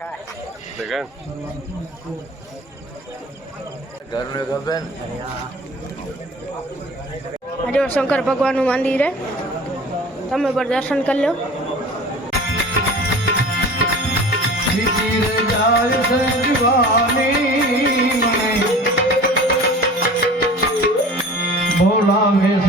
દેખાય ઘરનું ગબન આજે શંકર ભગવાનનું મંદિર છે તમે પણ દર્શન કરી લો. જાય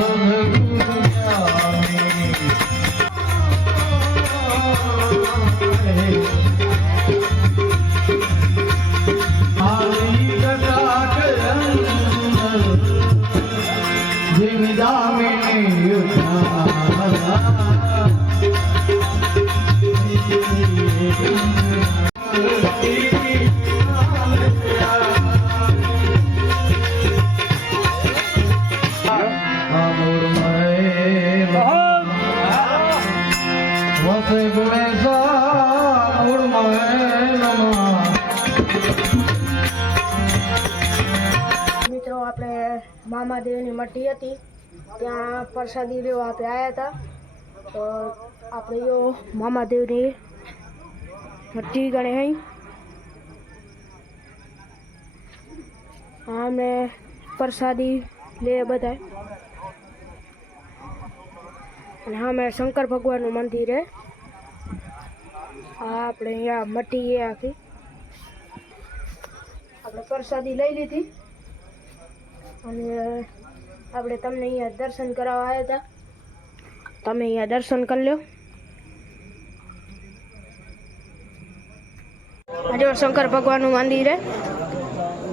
મિત્રો આપણે મામાદેવની મટી હતી. ત્યાં પ્રસાદી લેવા આપણે આવ્યા હતા. તો આપણે જો મામાદેવની મટી ગણે આ અમે પ્રસાદી લે બધા અને અમે શંકર ભગવાનનું મંદિર હે. આપણે અહીંયા મટી એ આખી. આપણે પ્રસાદી લઈ લીધી. અને આપણે તમને અહીંયા દર્શન કરાવવા આવ્યા હતા. તમે અહીંયા દર્શન કરી લો હજોર શંકર ભગવાનનું મંદિર છે.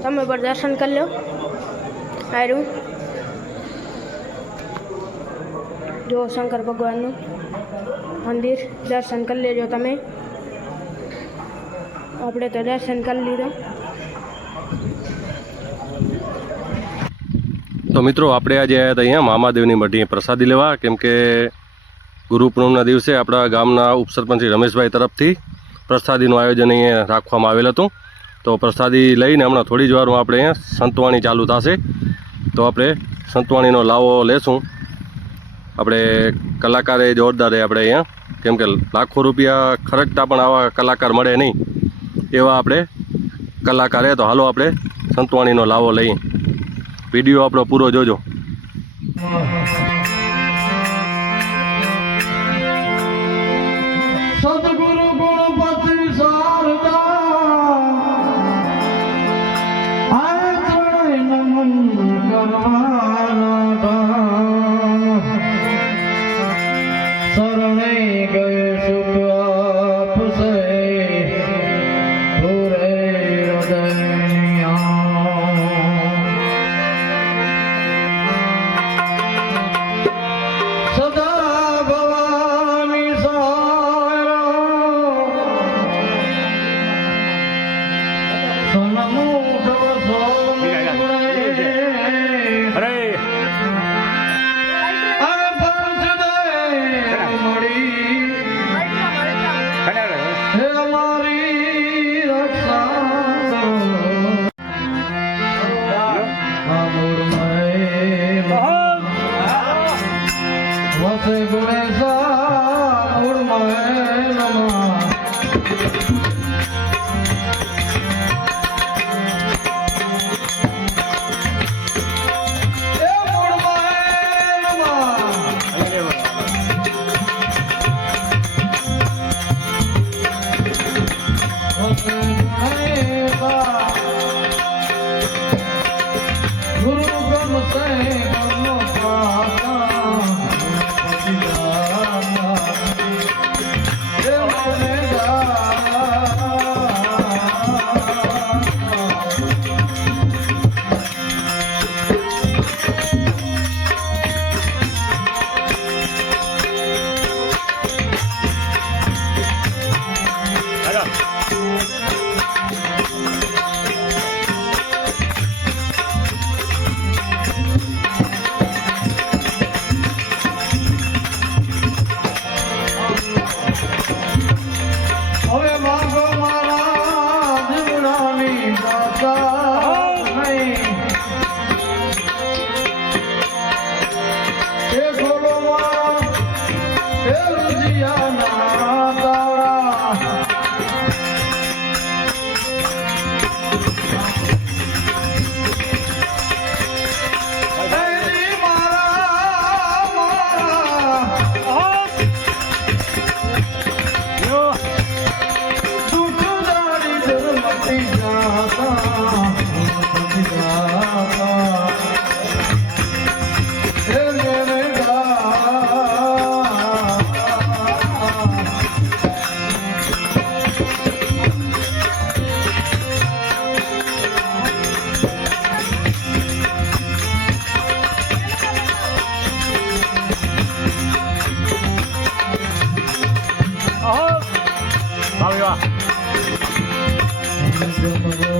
તમે પણ દર્શન કરી લો સારું જો શંકર ભગવાનનું મંદિર, દર્શન કરી લેજો તમે. આપણે તો દર્શન કરી લીધા. તો મિત્રો, આપણે આજે આવ્યા હતા અહીંયા મામાદેવની મઢી પ્રસાદી લેવા. કેમ કે ગુરુ દિવસે આપણા ગામના ઉપસરપંચ રમેશભાઈ તરફથી પ્રસાદીનું આયોજન અહીંયા રાખવામાં આવેલ હતું. તો પ્રસાદી લઈને હમણાં થોડી જ વારમાં આપણે અહીંયા સંતવાણી ચાલુ થશે. તો આપણે સંતવાણીનો લાવો લેશું. આપણે કલાકારે જોરદાર આપણે અહીંયા, કેમ કે લાખો રૂપિયા ખર્ચતા પણ આવા કલાકાર મળે નહીં. એવા આપણે કલાકાર તો હાલો આપણે સંતવાણીનો લાવો લઈએ. વીડિયો આપણો પૂરો જોજો. Brahma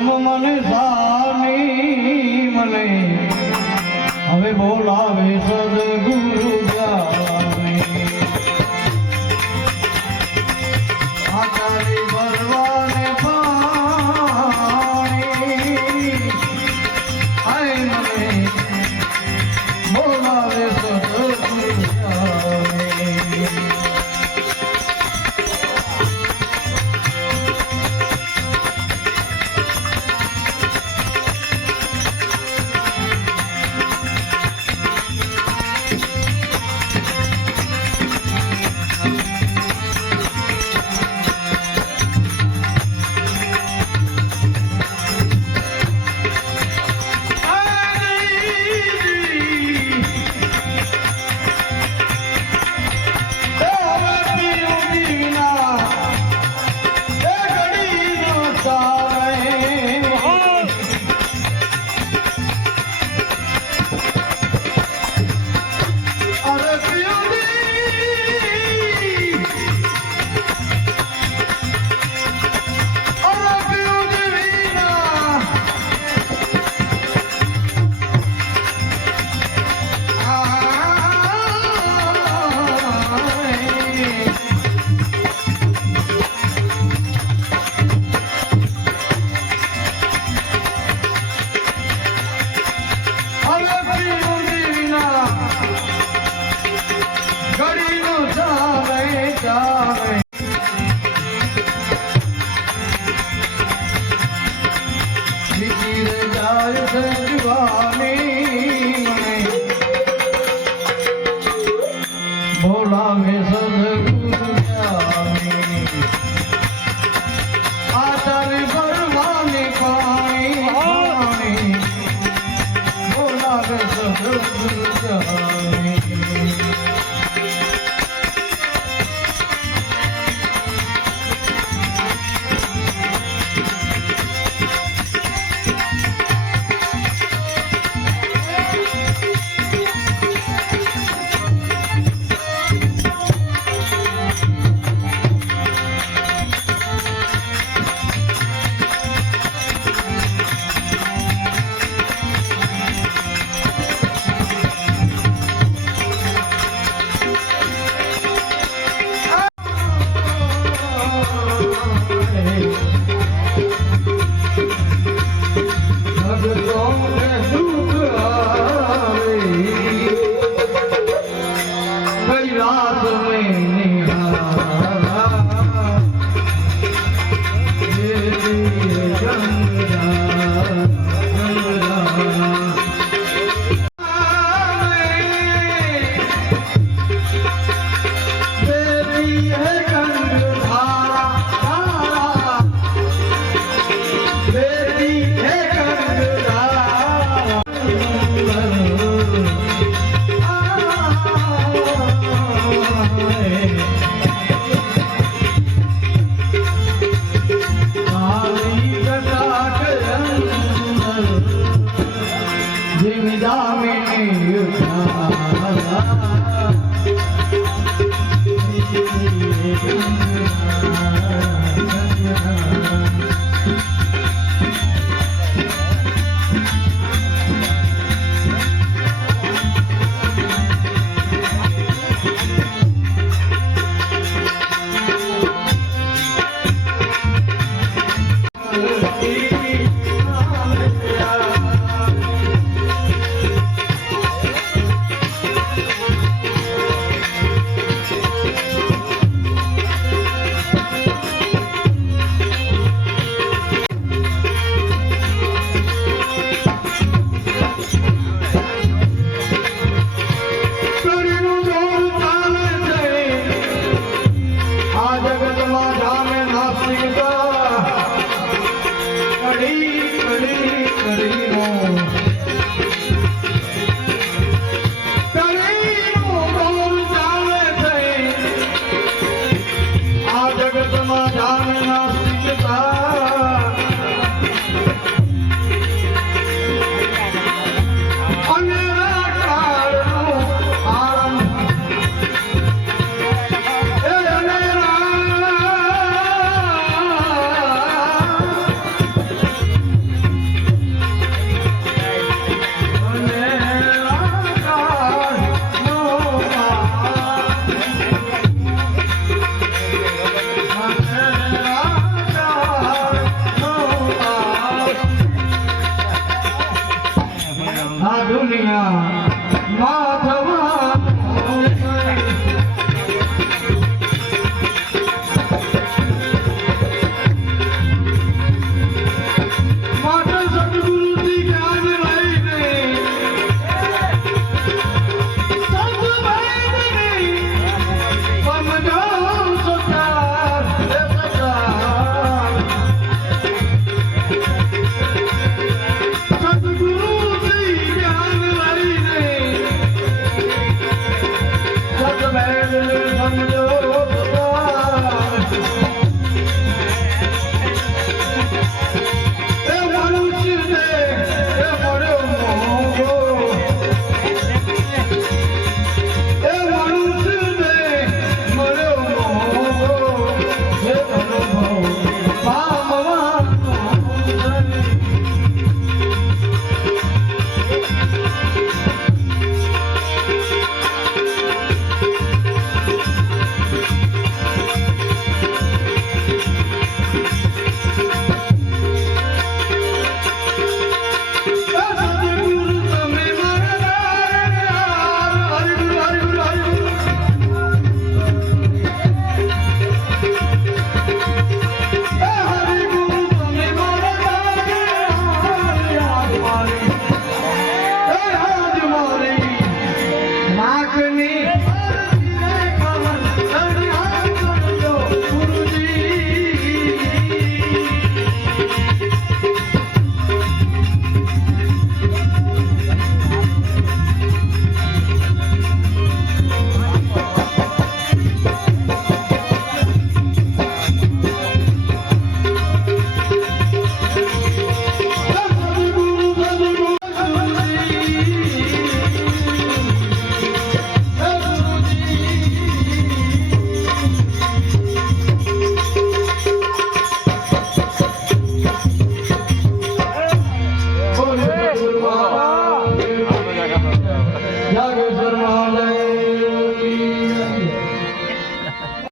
શરમ મને સાની મને હવે બોલાવે સદગુરુ